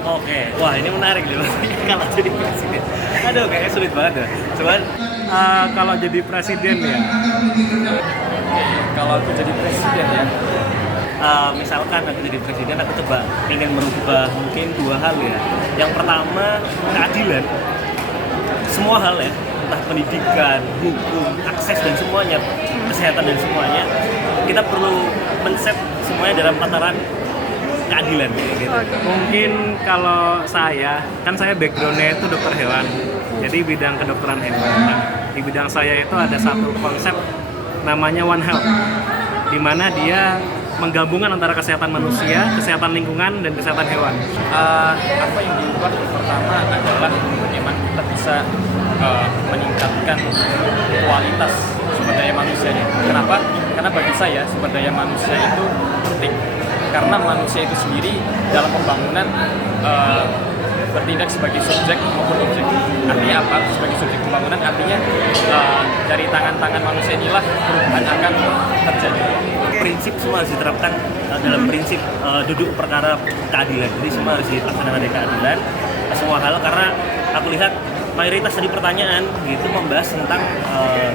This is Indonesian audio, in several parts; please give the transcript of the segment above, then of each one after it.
Oke, wah ini menarik nih Mas. Kalau jadi presiden. Aduh, kayaknya sulit banget ya. Cuman kalau jadi presiden ya, Kalau aku jadi presiden ya, misalkan aku jadi presiden, aku coba ingin merubah mungkin dua hal ya. Yang pertama, keadilan. Semua hal ya, entah pendidikan, hukum, akses dan semuanya, kesehatan dan semuanya, kita perlu men-set semuanya dalam tataran keadilan gitu. Mungkin kalau saya, kan saya backgroundnya itu dokter hewan, jadi bidang kedokteran hewan. Nah, di bidang saya itu ada satu konsep namanya One Health, di mana dia menggabungkan antara kesehatan manusia, kesehatan lingkungan, dan kesehatan hewan. apa yang diubah pertama adalah bagaimana kita bisa meningkatkan kualitas sumber daya manusianya. Kenapa? Karena bagi saya sumber daya manusia itu penting. Karena manusia itu sendiri dalam pembangunan bertindak sebagai subjek maupun objek. Artinya apa? Sebagai subjek pembangunan artinya dari tangan-tangan manusia inilah perubahan akan terjadi. Prinsip semua harus diterapkan dalam prinsip duduk perkara keadilan. Jadi semua harus dilaksanakan dari keadilan semua hal, karena aku lihat mayoritas tadi pertanyaan gitu membahas tentang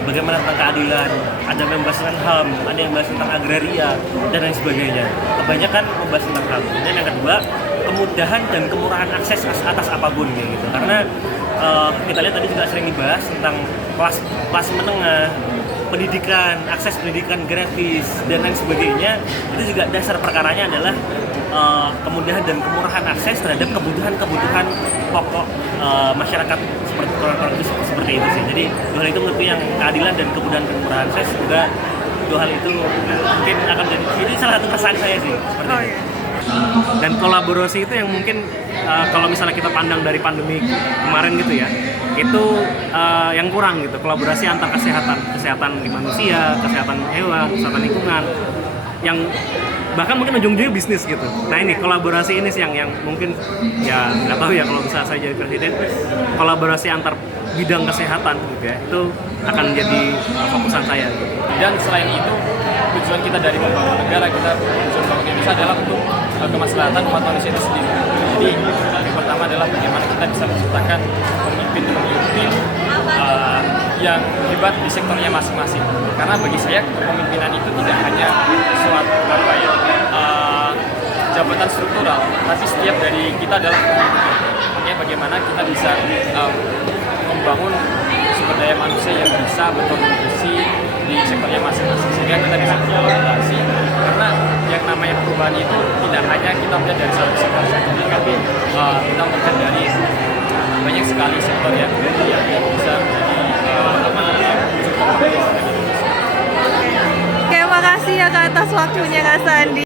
bagaimana tentang keadilan, ada yang membahas tentang HAM, ada yang membahas tentang agraria dan lain sebagainya. Kebanyakan membahas tentang HAM. Dan yang kedua, kemudahan dan kemurahan akses atas apapun gitu. Karena kita lihat tadi juga sering dibahas tentang kelas menengah, pendidikan, akses pendidikan gratis dan lain sebagainya. Itu juga dasar perkaranya adalah kemudahan dan kemurahan akses terhadap kebutuhan pokok masyarakat seperti itu sih. Jadi dua hal itu menurutku yang keadilan dan kemudahan dan kemurahan akses juga dua hal itu mungkin akan jadi ini salah satu kesan saya sih seperti itu. Dan kolaborasi itu yang mungkin kalau misalnya kita pandang dari pandemi kemarin gitu ya, itu yang kurang gitu, kolaborasi antar kesehatan di manusia, kesehatan hewan, kesehatan lingkungan, yang bahkan mungkin ujung-ujungnya bisnis gitu. Nah ini kolaborasi ini sih yang mungkin ya nggak tahu ya, kalau misalnya saya jadi presiden, kolaborasi antar bidang kesehatan gitu ya, itu akan jadi fokusan saya gitu. Dan selain itu, tujuan kita dari membangun negara, tujuan membangun Indonesia adalah untuk kemaslahatan umat manusia itu sendiri. Jadi yang pertama adalah bagaimana kita bisa menciptakan pemimpin yang hebat di sektornya masing-masing. Karena bagi saya kepemimpinan itu tidak hanya suatu jabatan struktural, tapi setiap dari kita adalah pemimpin. Makanya bagaimana kita bisa membangun sumber daya manusia yang bisa berkontribusi di sektornya masing-masing, sehingga kita bisa berkolaborasi. Karena yang namanya perubahan itu tidak hanya kita melihat dari satu sektor saja, tapi kita melihat dari banyak sekali sektor yang bisa menjadi Oke, makasih ya Kak atas waktunya Kak Sandi.